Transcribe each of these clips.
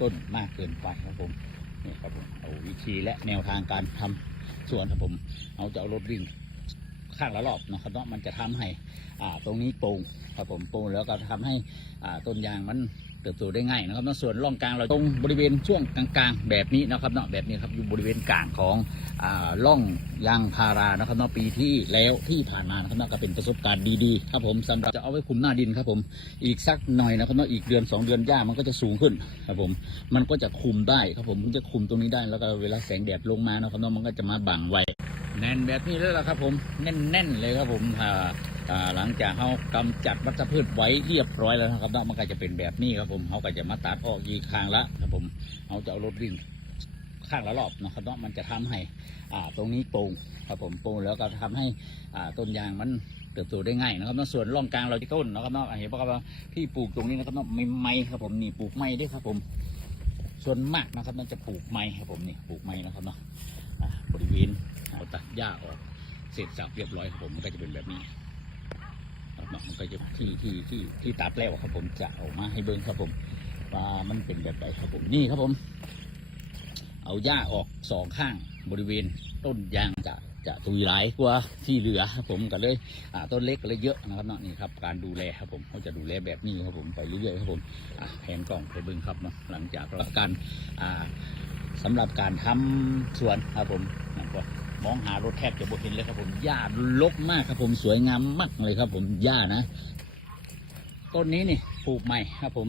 ต้นมากเกินไปครับผมนี่ครับผมเอาวิธีและแนวทางการทำสวนครับผม เอาจะเอารถวิ่งข้างละรอบนะครับเนาะมันจะทำให้อ่าตรงนี้โปร่งครับผมโป่งแล้วก็ทำให้อ่าต้นยางมัน เติบโตได้ง่ายนะครับนะส่วนร่องกลางเราตรงบริเวณช่วงกลางๆ แบบนี้นะครับเนาะแบบนี้ครับอยู่บริเวณกลางของอ่าล่องยางพารานะครับเนาะปีที่แล้วที่ผ่านมานะครับเนาะก็เป็นประสบการณ์ดีๆครับผมสำหรับจะเอาไว้คุมหน้าดินครับผมอีกสักหน่อยนะครับเนาะอีกเดือนสองเดือนหญ้ามันก็จะสูงขึ้นครับผมมันก็จะคุมได้ครับผมมันจะคุมตรงนี้ได้แล้วก็เวลาแสงแดดลงมานะครับเนาะมันก็จะมาบังไว้แน่นแบบนี้แล้วล่ะครับผมแน่นๆเลยครับผมอ่า หลังจากเขากำจัดวัชพืชไว้เรียบร้อยแล้วนะครับเนาะมันก็จะเป็นแบบนี้ครับผมเขาก็จะมาตัดออกยีกคางละครับผมเขาจะเอารถวิ่งข้างละรอบนะครับเนาะมันจะทำให้อ่าตรงนี้โปร่งครับผมโปร่งแล้วก็ทำให้อ่าต้นยางมันเติบโตได้ง่ายนะครับแล้วส่วนร่องกลางเราที่ต้นนะครับเนาะเห็นป่ะครับว่าที่ปลูกตรงนี้นะครับเนาะไม่ไม้ครับผมนี่ปลูกไม้ด้วยครับผม ส่วนมากนะครับน่าจะปลูกไม้ครับผมนี่ปลูกไม้นะครับเนาะบริเวณเอาตัดหญ้าออกเสร็จสับเรียบร้อยครับผมมันก็จะเป็นแบบนี้ เนาะมันก็จะที่ที่ที่ที่ตัดแล้วครับผมจะเอามาให้เบิ้งครับผมว่ามันเป็นแบบไหนครับผมนี่ครับผม เอาหญ้าออกสองข้างบริเวณต้นยางจะจะตุยหลายกว่าที่เหลือครับผมก็เลยอ่าต้นเล็กก็เลยเยอะนะครับเนาะนี่ครับการดูแลครับผมเขาจะดูแลแบบนี้ครับผมไปเรื่อยๆครับผมอะแผนกล่องไปเบิ้งครับเนาะหลังจากเราการอ่าสำหรับการทำสวนครับผม มองหารถแทบจะบ่เห็นเลยครับผมหญ้าลกมากครับผมสวยงามมากเลยครับ ผมหญ้านะ ต้นนี้นี่ปลูกใหม่ครับผม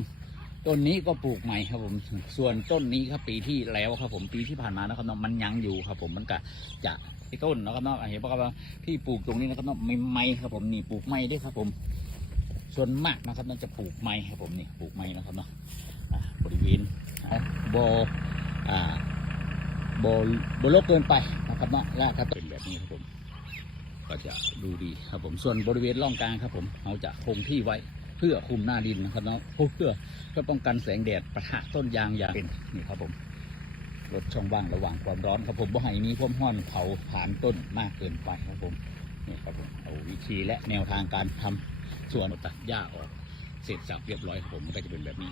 ต้นนี้ก็ปลูกใหม่ครับผม ส่วนต้นนี้ครับปีที่แล้วครับผมปีที่ผ่านมานะครับเนาะมันยังอยู่ครับ ผมมันก็จะไอ้ต้นนะครับเนาะเห็นป่ะครับว่าที่ปลูกตรงนี้นะครับนาะไม่ไม้ครับผมนี่ปลูกไม้ด้วยครับผม ส่วนมากนะครับน่าจะปลูกไม้ครับผมนี่ปลูกไม้นะครับเนาะอ่าบริเวณอ่าบอ่าบอบลกเกินไป ครับเนาะรากครับเป็นแบบนี้ครับผม ก็จะดูดีครับผม ส่วนบริเวณร่องกลางครับ ผมเราจะคงที่ไว้เพื่อคุมหน้าดินนะครับเนาะเพื่อเพื่อป้องกันแสงแดดประทะต้นยางอย่างเป็นนี่ครับผมลดช่องว่างระหว่างความร้อนครับผมบ่ให้มีความร้อนเผาผ่านต้นมากเกินไปครับผมนี่ครับผมเอาวิธีและแนวทางการทำส่วนตัดหญ้าออกเสร็จสับเรียบร้อยครับผมมันก็จะเป็นแบบนี้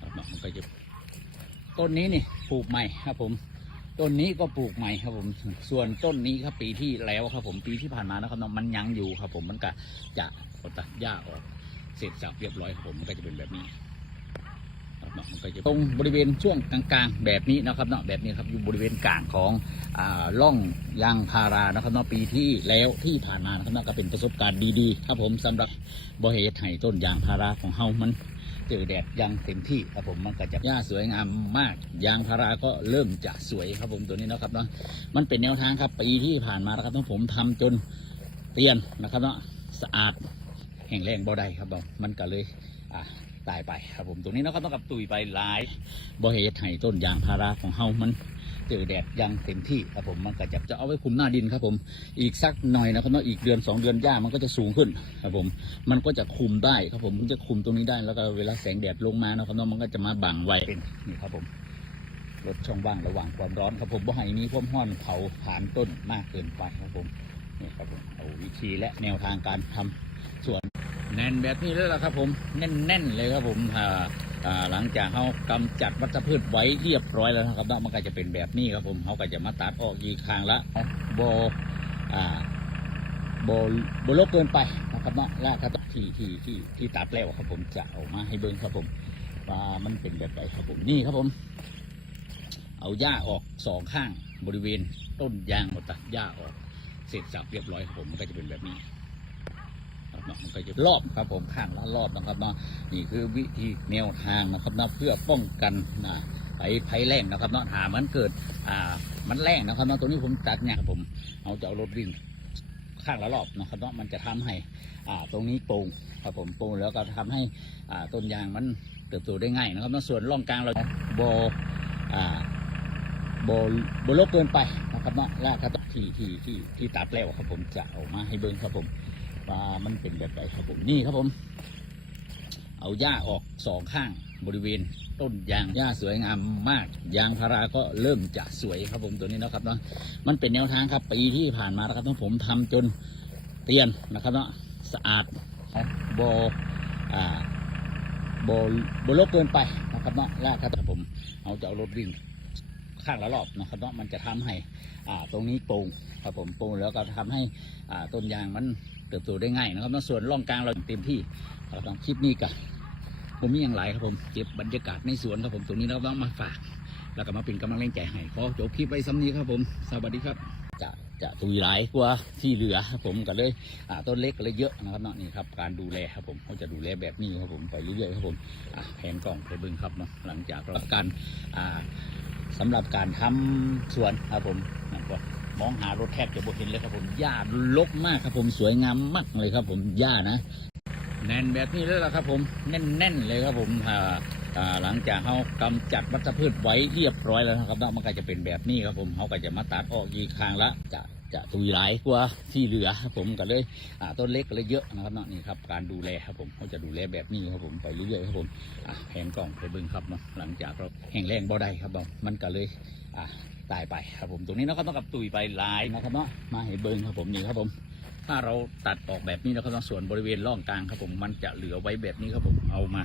ครับมันก็จะต้นนี้นี่ปลูกใหม่ครับผม ต้นนี้ก็ปลูกใหม่ครับผม ส่วนต้นนี้ครับปีที่แล้วครับผมปีที่ผ่านมานะครับเนาะมันยังอยู่ครับ ผมมันก็จะตัดหญ้าออกเสร็จสับเรียบร้อยครับผมมันก็จะเป็นแบบนี้ครับเนาะมันก็จะตรงบริเวณช่วงกลางๆแบบนี้นะครับเนาะแบบนี้ครับอยู่บริเวณกลางของอ่าล่องยางพารานะครับเนาะปีที่แล้วที่ผ่านมานะครับเนาะก็เป็นประสบการณ์ดีๆ ครับผมสำหรับบริเวณไห้ต้นยางพาราของเฮามัน เจอแดดยังเต็มที่ครับผมมันก็จะหญ้าสวยงามมาก ยางพาราก็เริ่มจะสวยครับผมตัวนี้นะครับเนาะมันเป็นแนวทางครับปีที่ผ่านมานะครับต้องผมทำจนเตียนนะครับเนาะสะอาด แห้งแรงบ่ได้ครับผมมันก็เลยอ่าตายไปครับผมตัวนี้นะครับต้องกับตุยไปหลายบ่เหตุให้ต้นยางพาราของเฮามันเจอแดดยังเต็มที่ครับผมมันก็จะจะเอาไว้คุมหน้าดินครับผมอีกสักหน่อยนะครับเนาะอีกเดือนสองเดือนหญ้ามันก็จะสูงขึ้นครับผมมันก็จะคุมได้ครับผมมันจะคุมตรงนี้ได้แล้วก็เวลาแสงแดดลงมานะครับเนาะมันก็จะมาบังไว้เป็นนี่ครับผมลดช่องว่างระหว่างความร้อนครับผมบ่ให้มีความร้อนเผาผ่านต้นมากเกินไปครับผมนี่ครับผมเอาวิธีและแนวทางการทำสวน แน่นแบบนี้แล้วล่ะครับผมแน่นๆเลยครับผมอ่าหลังจากเขากำจัดวัชพืชไว้เรียบร้อยแล้วนะครับเนาะมันก็จะเป็นแบบนี้ครับผมเขาก็จะมาตัดออกยีกคางละบอ่าบโบลกเกินไปนะครับเนาะรากครับที่ที่ที่ที่ตัดแล้วครับผมจะเอามาให้เบิ้งครับผมว่ามันเป็นแบบไหนครับผมนี่ครับผม เอาหญ้าออกสองข้างบริเวณต้นยางหมดตัดหญ้าออกเสร็จสับเรียบร้อยครับผมมันก็จะเป็นแบบนี้ ครับเนาะมันก็จะรอบครับผมข้างละรอบนะครับเนาะนี่คือวิธีแนวทางนะครับเนาะเพื่อป้องกันนะภัยภัยแรงนะครับเนาะหามันเกิดอ่ามันแรงนะครับเนาะตัวนี้ผมตัดเนี่ยครับผมเอาจะเอารถวิ่งข้างละรอบนะครับเนาะมันจะทำให้อ่าตรงนี้โปร่งครับผมโปร่งแล้วก็ทำให้อ่าต้นยางมันเติบโตได้ง่ายนะครับเนาะส่วนร่องกลางเราบอ่าบอบลกเกินไปนะครับเนาะรากครับที่ที่ที่ที่ตัดแล้วครับผมจะเอามาให้เบิ้งครับผม ว่ามันเป็นแบบไหนครับผมนี่ครับผม เอาหญ้าออกสองข้างบริเวณต้นยางหญ้าสวยงามมาก ยางพาราก็เริ่มจะสวยครับผมตัวนี้นะครับเนาะมันเป็นแนวทางครับปีที่ผ่านมานะครับผมทำจนเตียนนะครับเนาะสะอาดบอ่าบอบลกเกินไปนะครับนะครับเนาะแรกครับผมเอาจะเอารถวิ่ง ข้างละรอบนะครับเนาะมันจะทำให้อ่าตรงนี้โปร่งครับผมโปร่งแล้วก็ทำให้อ่าต้นยางมันเติบโตได้ง่ายนะครับเนาะส่วนร่องกลางเราเต็มที่เราต้องคลิปนี้กันผมมีอย่างไรครับผมเก็บบรรยากาศในสวนครับผมตรงนี้เราต้องมาฝากแล้วก็มาเป็นกำลังแรงใจให้ขอจบคลิปไปซ้ำนี้ครับผมสวัสดีครับจะจะตุยหลายกว่าที่เหลือครับผมก็เลยอ่าต้นเล็กก็เลยเยอะนะครับเนาะนี่ครับการดูแลครับผมเขาจะดูแลแบบนี้ครับผมไปเรื่อยๆครับผมแผนกล่องไปบึงครับเนาะหลังจากเราการ สำสำหรับการทำสวนครับผมมองหารถแทบจะบ่เห็นเลยครับผมหญ้าลกมากครับผมสวยงามมากเลยครับผมหญ้านะ แน่นแบบนี้เลยละครับ ผมแน่นๆเลยครับผมหลังจากเขากำจัดวัชพืชไว้เรียบร้อยแล้วนะครับเนาะมันก็จะเป็นแบบนี้ครับผมเขาก็จะมาตัดออกอีกครั้งละจะ จะตุยหลายกว่าที่เหลือครับผมก็เลยต้นเล็กก็เลยเยอะนะครับเนาะนี่ครับการดูแลครับผมเขาจะดูแลแบบนี้ครับผมไปเรื่อยๆครับผมแผนกล่องไปเบิ้งครับเนาะหลังจากเราแห้งแรงบ่ได้ครับเนาะมันก็เลยตายไปครับผมตรงนี้เนาะก็ต้องกับตุยไปหลายนะครับเนาะมาเห็นเบิ้งครับผมนี่ครับผมถ้าเราตัดออกแบบนี้นะครับส่วนบริเวณร่องกลางครับผมมันจะเหลือไว้แบบนี้ครับผมเอามา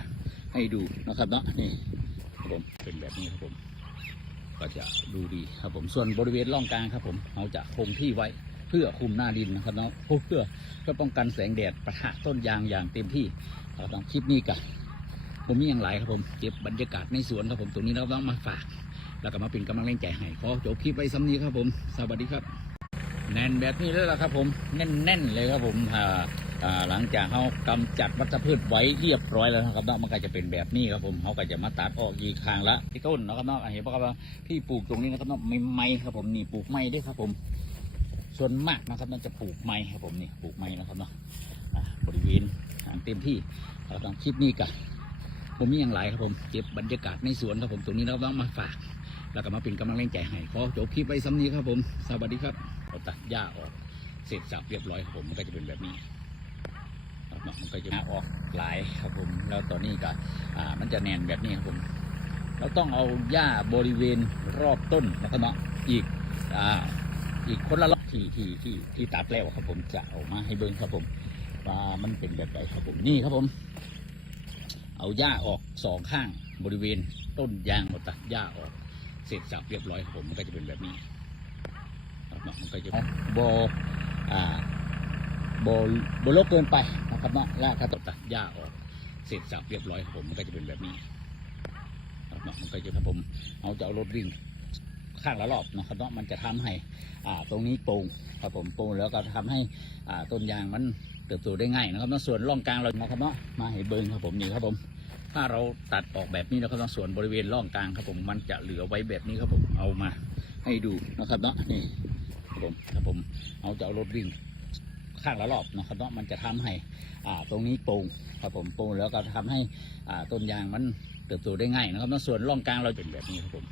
ให้ดูนะครับเนาะนี่ผมเป็นแบบนี้ครับผม ก็จะดูดีครับผมส่วนบริเวณร่องกลางครับผมเราจะคงที่ไว้เพื่อคุมหน้าดินนะครับเนาะเพื่อเพื่อป้องกันแสงแดดประทะต้นยางอย่างเต็มที่เราต้องคลิปนี้กันผมมีอย่างไรครับผมเก็บบรรยากาศในสวนครับผมตรงนี้เราต้องมาฝาก แล้วก็มาเป็นกำลังแรงใจให้ขอจบคลิปไปซ้ำนี้ครับผม สวัสดีครับ แน่นแบบนี้เลยละครับผมแน่นๆเลยครับผมอ่าอ่า หลังจากเขากำจัดวัชพืชไว้เรียบร้อยแล้วนะครับเนาะมันก็จะเป็นแบบนี้ครับผมเขาก็จะมาตัดออกอีกครั้งละที่ต้นนะครับเนาะเห็นปะครับว่าที่ปลูกตรงนี้นะครับเนาะไม่ไม้ครับผมนี่ปลูกไม้ด้วยครับผม ส่วนมากนะครับน่าจะปลูกไม้ครับผมนี่ปลูกไม้นะครับเนาะอ่าบริเวณทางเต็มที่เราต้องคลิปนี้กันผมมีอย่างไรครับผมเก็บบรรยากาศในสวนครับผมตรงนี้เราต้องมาฝาก แล้วก็มาเป็นกำลังแรงใจให้ขอจบคลิปไปซ้ำนี้ครับผมสวัสดีครับเราตัดหญ้าออกเสร็จสับเรียบร้อยครับผมมันก็จะเป็นแบบนี้ มันก็จะหญ้าออกหลายครับผม แล้วตอนนี้ก็มันจะแน่นแบบนี้ครับผม เราต้องเอาหญ้าบริเวณรอบต้นนะครับเนาะอีกอ่าอีกคนละรอบที่ที่ที่ที่ตัดแล้วครับผมจะเอามาให้เบิ้งครับผมว่ามันเป็นแบบไหนครับผมนี่ครับผม เอาหญ้าออกสองข้างบริเวณต้นยางเราตัดหญ้าออกเสร็จสับเรียบร้อยครับผมมันก็จะเป็นแบบนี้ครับมันก็จะบอ่า บโบลกเกินไปนะครับเนาะแรกครับตัดหญ้าออกเสร็จสับเรียบร้อยผมมันก็จะเป็นแบบนี้ครับเนาะมันก็จะครับผมเอาจะเอารถวิ่งข้างละรอบนะครับเนาะมันจะทำให้อ่าตรงนี้โปร่งครับผมโปร่งแล้วก็ทำให้อ่าต้นยางมันเติบโตได้ง่ายนะครับเนาะส่วนร่องกลางเรานะครับเนาะมาเห็นเบิ้งครับผมนี่ครับผม ถ้าเราตัดออกแบบนี้นะครับส่วนบริเวณร่องกลางครับผมมันจะเหลือไว้แบบนี้ครับผมเอามาให้ดูนะครับเนาะนี่ครับผมครับผมเอาจะเอารถวิ่ง ข้างละรอบนะครับเนาะมันจะทำให้อ่าตรงนี้โปร่งครับผมโปร่งแล้วก็ทำให้อ่าต้นยางมันเติบโตได้ง่ายนะครับเนาะส่วนร่องกลางเราเป็นแบบนี้ครับผม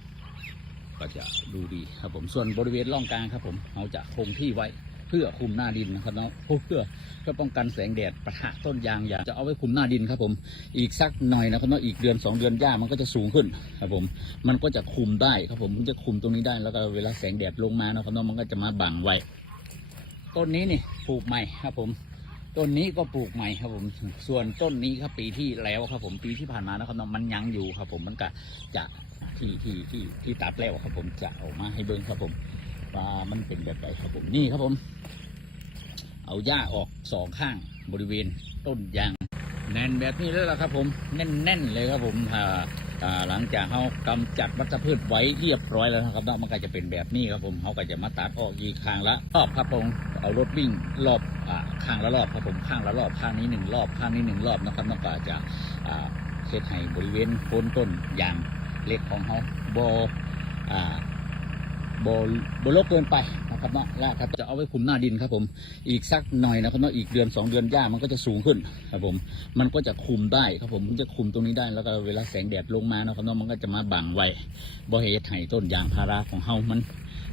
ก็จะดูดีครับผมส่วนบริเวณร่องกลางครับผมเราจะคงที่ไว้เพื่อคุมหน้าดินนะครับเนาะเพื่อเพื่อป้องกันแสงแดดประทะต้นยางอย่างจะเอาไว้คุมหน้าดินครับผม อีกสักหน่อยนะครับเนาะอีกเดือนสองเดือนหญ้ามันก็จะสูงขึ้นครับผมมันก็จะคุมได้ครับผมมันจะคุมตรงนี้ได้แล้วก็เวลาแสงแดดลงมานะครับเนาะมันก็จะมาบังไว้ ต้นนี้นี่ปลูกใหม่ครับผม ต้นนี้ก็ปลูกใหม่ครับผม ส่วนต้นนี้ครับปีที่แล้วครับผมปีที่ผ่านมานะครับมันยังอยู่ครับผมมันก็จะที่ที่ที่ที่ตัดแล้วครับผมจะเออกมาให้เบิ้งครับผมว่ามันเป็นแบบไหนครับผมนี่ครับผม เอาหญ้าออกสองข้างบริเวณต้นยางแน่นแบบนี้เลยละครับผมแน่นๆเลยครับผมอ่าอ่า หลังจากเขากำจัดวัชพืชไว้เรียบร้อยแล้วนะครับเนาะมันก็จะเป็นแบบนี้ครับผมเขาก็จะมาตัดออกอีกข้างละรอบครับผมเอารถวิ่งรอบอ่าข้างละรอบครับผมข้างละรอบข้างนี้หนึ่งรอบข้างนี้หนึ่งรอบนะครับนาะก็จะอ่าเซตให้บริเวณโคนต้นยางเล็กของเขาบโบโบลกเกินไป นะครับเนาะแรกครับจะเอาไว้คุมหน้าดินครับผม อีกสักหน่อยนะครับเนาะอีกเดือนสองเดือนหญ้ามันก็จะสูงขึ้นครับผม มันก็จะคุมได้ครับผมมันจะคุมตรงนี้ได้แล้วก็เวลาแสงแดดลงมานะครับเนาะมันก็จะมาบังไว้บ่เหตุให้ต้นยางพาราของเฮามัน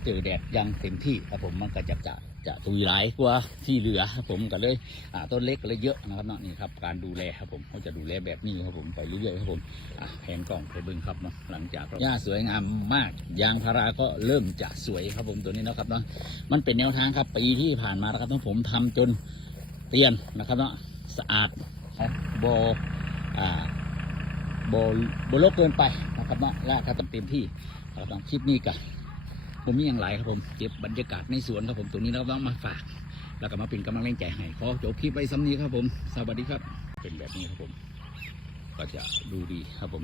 เจอแดดยังเต็มที่ครับผมมันก็จะจะ จะตุยหลายกว่าที่เหลือผมก็เลยอ่าต้นเล็กก็เลยเยอะนะครับเนาะนี่ครับการดูแลครับผมเขาจะดูแลแบบนี้ครับผมไปเรื่อยๆครับผมอะแผนกล่องไปเบิ่งครับเนาะหลังจากหญ้าสวยงามมากยางพาราก็เริ่มจะสวยครับผมตัวนี้เนาะครับเนาะมันเป็นแนวทางครับปีที่ผ่านมานะครับทั้งผมทำจนเตียนนะครับเนาะสะอาดบโบอ่าโบโบลกเกินไปนะครับเนาะและถ้าต้องเต็มที่เราต้องคลิปนี้กัน ผมมีอย่างหลายครับผมเก็บบรรยากาศในสวนครับผมตรงนี้เราต้องมาฝาก แล้วก็มาเป็นกำลังแรงใจให้ขอจบคลิปไว้ซ้ำนี้ครับผม สวัสดีครับ เป็นแบบนี้ครับผม ก็จะดูดีครับผม